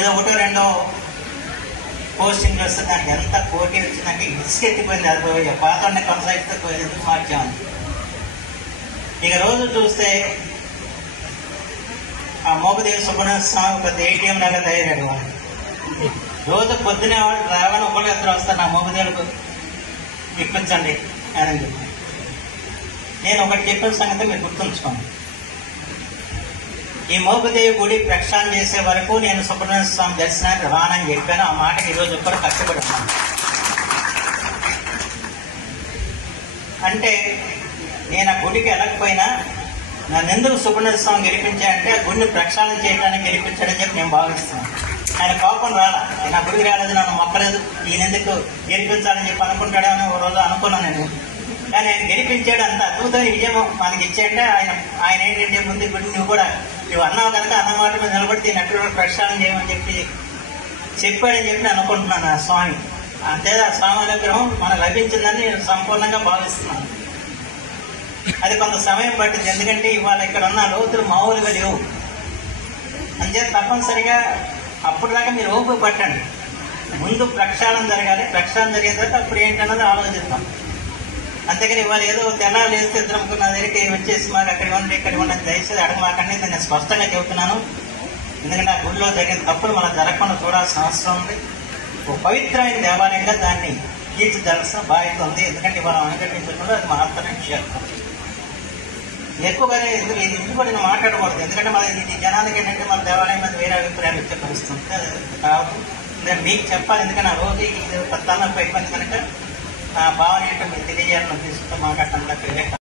ఏదో ఒకటో రెండో పోస్టింగ్లు వస్తే దానికి ఎంత పోటీ వచ్చిందంటే ఇసుకెత్తిపోయింది. అది పాత కొనసాగిస్తే ఎందుకు మార్చామని. ఇక రోజు చూస్తే ఆ మోపదేవి సుబ్రహ్మణ్య స్వామి పెద్ద ఏటీఎం లాగా తయారాడు. రోజు పొద్దునే వాళ్ళు రాగానే ఒకళ్ళు ఇద్దరు వస్తారు, నా మోపదేవులకు ఇప్పించండి అని చెప్పి. నేను ఒకటి చెప్పిన సంగతి మీరు గుర్తుంచుకోండి. ఈ మోపదేవి గుడి ప్రక్షాళన చేసే వరకు నేను సుబ్రహ్మణ్య స్వామి దర్శనానికి రానని చెప్పాను. ఆ మాటకి ఈరోజు కూడా కష్టపడి ఉన్నాను. అంటే నేను ఆ గుడికి వెళ్ళకపోయినా నన్ను ఎందుకు సుబ్రహ్మణ్య స్వామి గెలిపించాడంటే ఆ గుడిని ప్రక్షాళన చేయడానికి గెలిపించాడని చెప్పి నేను భావిస్తున్నాను. ఆయన కోపం రాలా, నేను ఆ గుడికి రాలేదు, నన్ను మొక్కలేదు, ఈయన ఎందుకు గెలిపించాలని చెప్పి అనుకుంటాడేమో ఓ రోజు అనుకున్నాను నేను. కానీ ఆయన గెలిపించాడు. అంత అద్భుతమైన విజయం మనకి ఇచ్చాడంటే ఆయన ఏంటంటే ముందు గుడి నువ్వు అన్నావు కనుక అన్నమాట మీద నిలబడి దీన్ని అటు ప్రక్షాళన చేయమని చెప్పి చెప్పాడని చెప్పి నేను అనుకుంటున్నాను ఆ స్వామి. అంతే ఆ స్వామి అనుగ్రహం మనకు లభించిందని నేను సంపూర్ణంగా భావిస్తున్నాను. అది కొంత సమయం పట్టింది, ఎందుకంటే ఇవాళ ఇక్కడ ఉన్న లోతులు మామూలుగా లేవు. అంతే తప్పనిసరిగా అప్పుడు దాకా మీరు ఓపిక పట్టండి. ముందు ప్రక్షాళన జరగాలి, ప్రక్షాళన జరిగిన తర్వాత అప్పుడు ఏంటన్నది ఆలోచిస్తాం. అంతేగాని ఇవాళ ఏదో తెల్లారు వేస్తే ఇద్దరు నా దగ్గరికి వచ్చేసి మాకు అక్కడ ఉండి ఇక్కడ ఉండని దయచేసి అడగమాకండి. నేను స్పష్టంగా చెబుతున్నాను. ఎందుకంటే ఆ గుడిలో జరిగిన తప్పులు మనం జరగకుండా చూడాల్సిన అవసరం ఉంది. ఒక పవిత్రమైన దేవాలయంగా దాన్ని తీర్చిదిద్దాల్సిన బాధ్యత ఉంది. ఎందుకంటే ఇవాళ అనుకరించకుండా అది మహత్తరమైన విషయం. ఎక్కువగానే ఎందుకు కూడా నేను మాట్లాడకూడదు. ఎందుకంటే మన ఈ జనానికి ఏంటంటే మన దేవాలయం మీద వేరే అభిప్రాయాలు వచ్చే పరిస్థితి ఉంది. కాదు, నేను మీకు చెప్పాలి. ఎందుకంటే ఆ రోజు ఇది 10 అన్నకు అయిపోయింది కనుక నా భావన ఏంటో మీరు తెలియజేయాలని తీసుకుంటూ మాట్లాడటం